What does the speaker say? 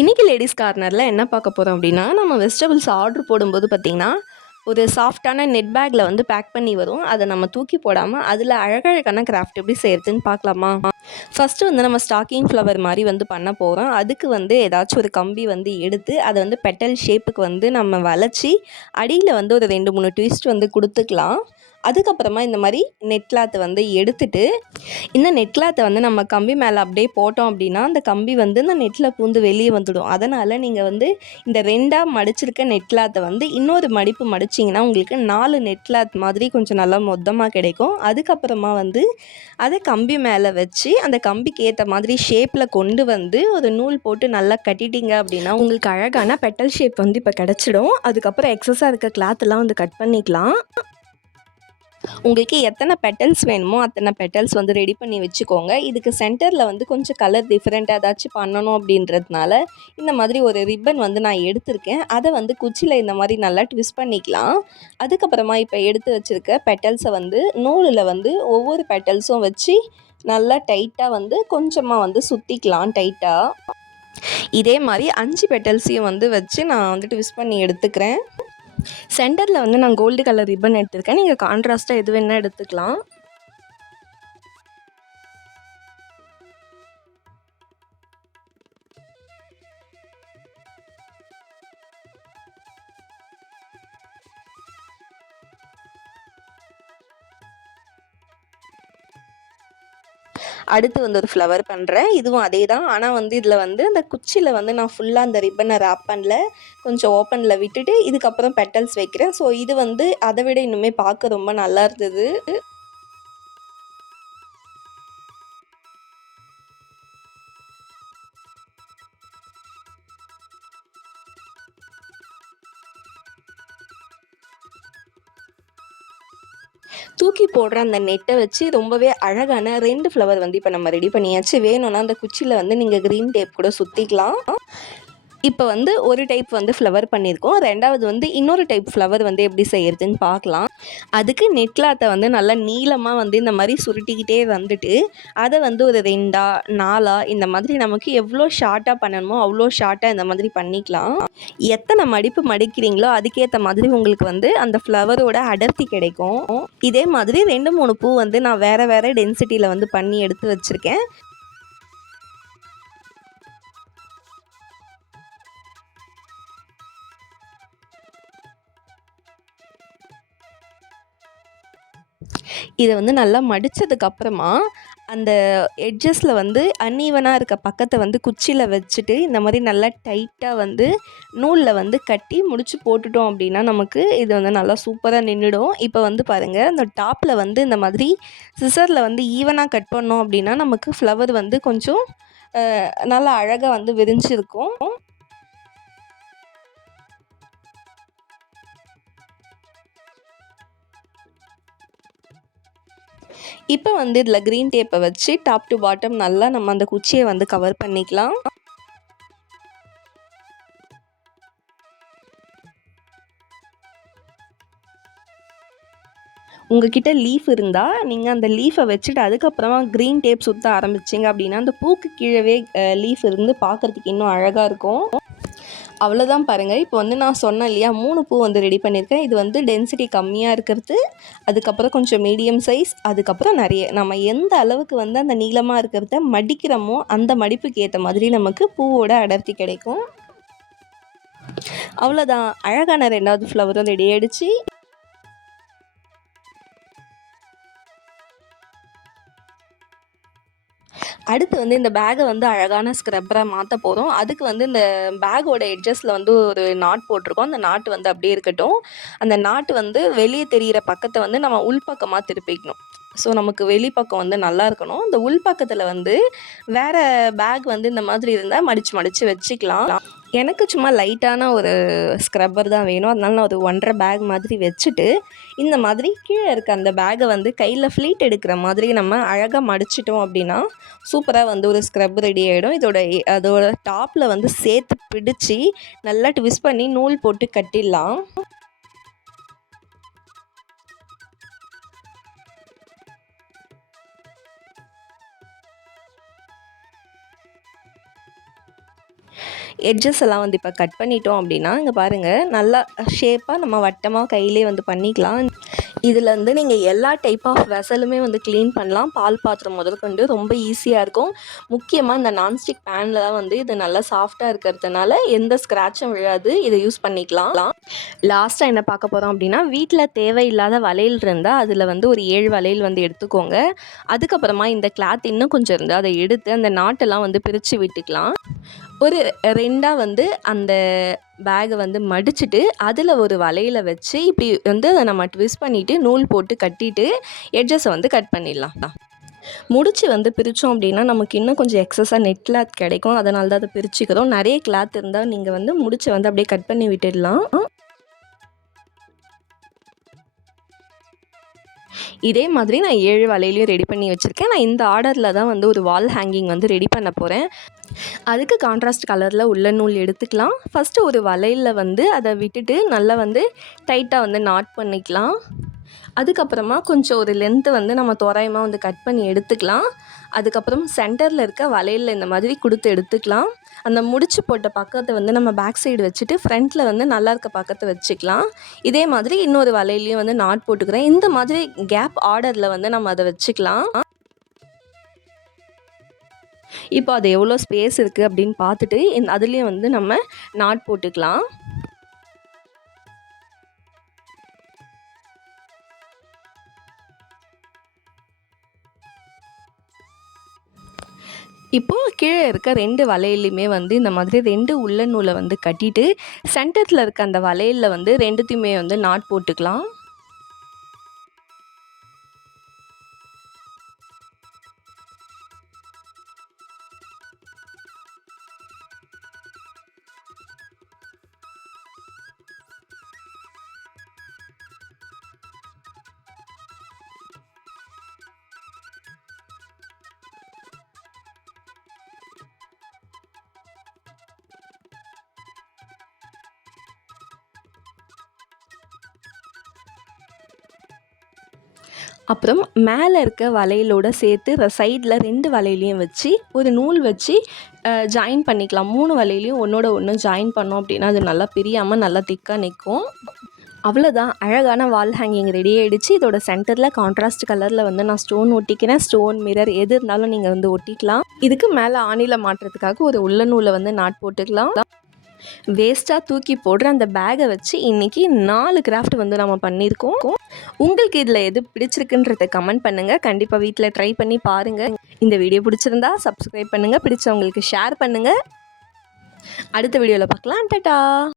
இன்றைக்கி லேடீஸ் கார்னரில் என்ன பார்க்க போகிறோம் அப்படின்னா, நம்ம வெஜிடபிள்ஸ் ஆர்டர் போடும்போது பார்த்திங்கன்னா, ஒரு சாஃப்டான நெட் பேக்கில் வந்து பேக் பண்ணி வரும். அதை நம்ம தூக்கி போடாமல் அதில் அழகழகான கிராஃப்ட் எப்படி செய்கிறதுன்னு பார்க்கலாமா? ஃபஸ்ட்டு வந்து நம்ம ஸ்டாக்கிங் ஃப்ளவர் மாதிரி வந்து பண்ண போகிறோம். அதுக்கு வந்து ஏதாச்சும் ஒரு கம்பி வந்து எடுத்து அதை வந்து பெட்டல் ஷேப்புக்கு வந்து நம்ம வளைச்சி அடியில் வந்து ஒரு 2-3 ட்விஸ்ட் வந்து கொடுத்துக்கலாம். அதுக்கப்புறமா இந்த மாதிரி நெட் கிளாத்தை வந்து எடுத்துட்டு இந்த நெட் கிளாத்தை வந்து நம்ம கம்பி மேலே அப்படியே போட்டோம் அப்படின்னா அந்த கம்பி வந்து இந்த நெட்டில் பூந்து வெளியே வந்துடும். அதனால் நீங்கள் வந்து இந்த 2ஆக மடிச்சிருக்க நெட் கிளாத்தை வந்து இன்னொரு மடிப்பு மடிச்சிங்கன்னா உங்களுக்கு 4 நெட் கிளாத் மாதிரி கொஞ்சம் நல்லா மொத்தமாக கிடைக்கும். அதுக்கப்புறமா வந்து அதை கம்பி மேலே வச்சு அந்த கம்பிக்கு ஏற்ற மாதிரி ஷேப்பில் கொண்டு வந்து ஒரு நூல் போட்டு நல்லா கட்டிட்டீங்க அப்படின்னா உங்களுக்கு அழகான பெட்டல் ஷேப் வந்து இப்போ கிடச்சிடும். அதுக்கப்புறம் எக்ஸஸாக இருக்க கிளாத்தெல்லாம் வந்து கட் பண்ணிக்கலாம். உங்களுக்கு எத்தனை பெட்டல்ஸ் வேணுமோ அத்தனை பெட்டல்ஸ் வந்து ரெடி பண்ணி வச்சுக்கோங்க. இதுக்கு சென்டரில் வந்து கொஞ்சம் கலர் டிஃப்ரெண்ட்டாக ஏதாச்சும் பண்ணணும் அப்படின்றதுனால இந்த மாதிரி ஒரு ரிப்பன் வந்து நான் எடுத்திருக்கேன். அதை வந்து குச்சியில் இந்த மாதிரி நல்லா ட்விஸ்ட் பண்ணிக்கலாம். அதுக்கப்புறமா இப்போ எடுத்து வச்சுருக்க பெட்டல்ஸை வந்து நூலில் வந்து ஒவ்வொரு பெட்டல்ஸும் வச்சு நல்லா டைட்டாக வந்து கொஞ்சமாக வந்து சுற்றிக்கலாம் டைட்டாக. இதே மாதிரி 5 பெட்டல்ஸையும் வந்து வச்சு நான் வந்து ட்விஸ்ட் பண்ணி எடுத்துக்கிறேன். சென்டரில் வந்து நான் கோல்டு கலர் ரிப்பன் எடுத்திருக்கேன். நீங்கள் கான்ட்ராஸ்ட்டாக எது வேணால் எடுத்துக்கலாம். அடுத்து வந்து ஒரு ஃப்ளவர் பண்ணுறேன். இதுவும் அதே தான். ஆனால் வந்து இதில் வந்து அந்த குச்சியில் வந்து நான் ஃபுல்லாக அந்த ரிப்பனை ரேப் பண்ணல. கொஞ்சம் ஓப்பனில் விட்டுட்டு இதுக்கப்புறம் பெட்டல்ஸ் வைக்கிறேன். ஸோ இது வந்து அதை விட இன்னுமே பார்க்க ரொம்ப நல்லா இருந்தது. தூக்கி போடுற அந்த நெட்டை வச்சு ரொம்பவே அழகான 2 ஃப்ளவர் வந்து இப்போ நம்ம ரெடி பண்ணியாச்சு. வேணும்னா அந்த குச்சியில் வந்து நீங்கள் க்ரீன் டேப் கூட சுற்றிக்கலாம். இப்போ வந்து ஒரு டைப் வந்து ஃப்ளவர் பண்ணியிருக்கோம். 2வது வந்து இன்னொரு டைப் ஃப்ளவர் வந்து எப்படி செய்கிறதுன்னு பார்க்கலாம். அதுக்கு நெட் கிளாத்தை வந்து நல்லா நீளமாக வந்து இந்த மாதிரி சுருட்டிக்கிட்டே வந்துட்டு அதை வந்து ஒரு 2ஆ 4ஆ இந்த மாதிரி நமக்கு எவ்வளோ ஷார்ட்டாக பண்ணணுமோ அவ்வளோ ஷார்ட்டாக இந்த மாதிரி பண்ணிக்கலாம். எத்தனை மடிப்பு மடிக்கிறீங்களோ அதுக்கேற்ற மாதிரி உங்களுக்கு வந்து அந்த ஃப்ளவரோட அடர்த்தி கிடைக்கும். இதே மாதிரி 2-3 பூ வந்து நான் வேறு வேறு டென்சிட்டியில் வந்து பண்ணி எடுத்து வச்சுருக்கேன். இதை வந்து நல்லா மடித்ததுக்கப்புறமா அந்த எட்ஜஸில் வந்து அன்ஈவனாக இருக்க பக்கத்தை வந்து குச்சியில் வச்சுட்டு இந்த மாதிரி நல்லா டைட்டாக வந்து நூலில் வந்து கட்டி முடிச்சு போட்டுட்டோம் அப்படின்னா நமக்கு இது வந்து நல்லா சூப்பராக நின்றுடும். இப்போ வந்து பாருங்கள், அந்த டாப்பில் வந்து இந்த மாதிரி சிசரில் வந்து ஈவனாக கட் பண்ணோம் அப்படின்னா நமக்கு ஃப்ளவர் வந்து கொஞ்சம் நல்லா அழகாக வந்து விரிஞ்சிருக்கும். இப்போ வந்து இதில் க்ரீன் டேப்பை வச்சு டாப் டு பாட்டம் நல்லா நம்ம அந்த குச்சியை வந்து கவர் பண்ணிக்கலாம். உங்ககிட்ட லீஃப் இருந்தால் நீங்கள் அந்த லீஃபை வச்சுட்டு அதுக்கப்புறமா க்ரீன் டேப் சுற்ற ஆரம்பிச்சிங்க அப்படின்னா அந்த பூக்கு கீழவே லீஃப் இருந்து பார்க்குறதுக்கு இன்னும் அழகாக இருக்கும். அவ்வளோதான் பாருங்கள். இப்போ வந்து நான் சொன்னேன் இல்லையா 3 பூ வந்து ரெடி பண்ணியிருக்கேன். இது வந்து டென்சிட்டி கம்மியாக இருக்கிறது, அதுக்கப்புறம் கொஞ்சம் மீடியம் சைஸ், அதுக்கப்புறம் நிறைய நம்ம எந்த அளவுக்கு வந்து அந்த நீளமாக இருக்கிறத மடிக்கிறோமோ அந்த மடிப்புக்கு ஏற்ற மாதிரி நமக்கு பூவோட அடர்த்தி கிடைக்கும். அவ்வளோதான், அழகான 2வது ஃப்ளவரும் ரெடி ஆகிடுச்சு. அடுத்து வந்து இந்த பேக்கை வந்து அழகான ஸ்க்ரப்பராக மாற்ற போகிறோம். அதுக்கு வந்து இந்த பேக்கோட எட்ஜஸில் வந்து ஒரு நாட் போட்டிருக்கோம். அந்த நாட்டு வந்து அப்படியே இருக்கட்டும். அந்த நாட்டு வந்து வெளியே தெரிகிற பக்கத்தை வந்து நம்ம உள்பக்கமாக திருப்பிக்கணும். ஸோ நமக்கு வெளிப்பக்கம் வந்து நல்லா இருக்கணும். இந்த உள்பக்கத்தில் வந்து வேறு பேக் வந்து இந்த மாதிரி இருந்தால் மடித்து மடித்து வச்சுக்கலாம். எனக்கு சும்மா லைட்டான ஒரு ஸ்க்ரப்பர் தான் வேணும். அதனால நான் ஒரு 1.5 பேக் மாதிரி வச்சுட்டு இந்த மாதிரி கீழே இருக்க அந்த பேக்கை வந்து கையில் ஃப்ளீட் எடுக்கிற மாதிரி நம்ம அழகாக மடிச்சிட்டோம் அப்படின்னா சூப்பராக வந்து ஒரு ஸ்க்ரப் ரெடி ஆகிடும். அதோட டாப்பில் வந்து சேர்த்து பிடிச்சி நல்லா ட்விஸ்ட் பண்ணி நூல் போட்டு கட்டிடலாம். எட்ஜஸ் எல்லாம் வந்து இப்போ கட் பண்ணிட்டோம் அப்படின்னா இங்கே பாருங்கள் நல்லா ஷேப்பாக நம்ம வட்டமாக கையிலே வந்து பண்ணிக்கலாம். இதில் வந்து நீங்கள் எல்லா டைப் ஆஃப் வெசலுமே வந்து க்ளீன் பண்ணலாம். பால் பாத்திரம் முதற்கொண்டு ரொம்ப ஈஸியாக இருக்கும். முக்கியமாக இந்த நான்ஸ்டிக் பேனில் தான் வந்து இது நல்லா சாஃப்டாக இருக்கிறதுனால எந்த ஸ்க்ராட்சும் விழாது. இதை யூஸ் பண்ணிக்கலாம். லாஸ்ட்டாக என்ன பார்க்க போகிறோம் அப்படின்னா வீட்டில் தேவையில்லாத வளையல் இருந்தால் அதில் வந்து ஒரு 7 வளையல் வந்து எடுத்துக்கோங்க. அதுக்கப்புறமா இந்த கிளாத் இன்னும் கொஞ்சம் இருந்தால் அதை எடுத்து அந்த நாட்டெல்லாம் வந்து பிரித்து விட்டுக்கலாம். ஒரு 2ஆக வந்து அந்த பேகை வந்து மடிச்சுட்டு அதில் ஒரு வளையலை வச்சு இப்படி வந்து அதை நம்ம ட்விஸ்ட் பண்ணிவிட்டு நூல் போட்டு கட்டிட்டு எட்ஜஸை வந்து கட் பண்ணிடலாம். முடிச்சு வந்து பிரித்தோம் அப்படின்னா நமக்கு இன்னும் கொஞ்சம் எக்ஸஸாக நெட் கிளாத் கிடைக்கும். அதனால தான் அதை பிரிச்சுக்கிறோம். நிறைய கிளாத் இருந்தால் நீங்கள் வந்து முடிச்சை வந்து அப்படியே கட் பண்ணி விட்டுடலாம். இதே மாதிரி நான் 7 வளையலையும் ரெடி பண்ணி வச்சுருக்கேன். நான் இந்த ஆர்டரில் தான் வந்து ஒரு வால் ஹேங்கிங் வந்து ரெடி பண்ண போகிறேன். அதுக்கு கான்ட்ராஸ்ட் கலரில் உள்ள நூல் எடுத்துக்கலாம். ஃபஸ்ட்டு ஒரு வளையலில் வந்து அதை விட்டுட்டு நல்லா வந்து டைட்டாக வந்து நாட் பண்ணிக்கலாம். அதுக்கப்புறமா கொஞ்சம் ஒரு லென்த்து வந்து நம்ம தோராயமாக வந்து கட் பண்ணி எடுத்துக்கலாம். அதுக்கப்புறம் சென்டரில் இருக்க வளையலில் இந்த மாதிரி கொடுத்து எடுத்துக்கலாம். அந்த முடிச்சு போட்ட பக்கத்தை வந்து நம்ம பேக் சைடு வச்சுட்டு ஃப்ரண்ட்டில் வந்து நல்லா இருக்க பக்கத்தை வச்சுக்கலாம். இதே மாதிரி இன்னொரு வளையலையும் வந்து நாட் போட்டுக்கிறேன். இந்த மாதிரி கேப் ஆர்டரில் வந்து நம்ம அதை வச்சுக்கலாம். இப்போ அது எவ்வளோ ஸ்பேஸ் இருக்குது அப்படின்னு பார்த்துட்டு அதுலேயும் வந்து நம்ம நாட் போட்டுக்கலாம். இப்போது கீழே இருக்க 2 வளையலையுமே வந்து இந்த மாதிரி 2 உள்ள நூலை வந்து கட்டிட்டு சென்டரில் இருக்க அந்த வளையலில் வந்து 2த்தையுமே வந்து நாட் போட்டுக்கலாம். அப்புறம் மேலே இருக்க வளையலோடு சேர்த்து சைடில் 2 வளையலையும் வச்சு ஒரு நூல் வச்சு ஜாயின் பண்ணிக்கலாம். 3 வளையலையும் ஒன்றோட ஒன்று ஜாயின் பண்ணோம் அப்படின்னா அது நல்லா பிரியாமல் நல்லா திக்காக நிற்கும். அவ்வளோதான், அழகான வால் ஹேங்கிங் ரெடி ஆகிடுச்சு. இதோட சென்டரில் கான்ட்ராஸ்ட் கலரில் வந்து நான் ஸ்டோன் ஒட்டிக்கிறேன். ஸ்டோன் மிரர் எது இருந்தாலும் நீங்கள் வந்து ஒட்டிக்கலாம். இதுக்கு மேலே ஆணியில் மாட்டுறதுக்காக ஒரு உள்ள நூலை வந்து நாட் போட்டுக்கலாம். வேஸ்ட்டாக தூக்கி போடுற அந்த பேகை வச்சு இன்றைக்கி 4 கிராஃப்ட் வந்து நம்ம பண்ணியிருக்கோம். உங்களுக்கு இதில் எது பிடிச்சிருக்குன்றதை கமெண்ட் பண்ணுங்கள். கண்டிப்பாக வீட்டில் ட்ரை பண்ணி பாருங்கள். இந்த வீடியோ பிடிச்சிருந்தா சப்ஸ்கிரைப் பண்ணுங்கள். பிடிச்சவங்களுக்கு ஷேர் பண்ணுங்கள். அடுத்த வீடியோவில் பார்க்கலாம். டாடா.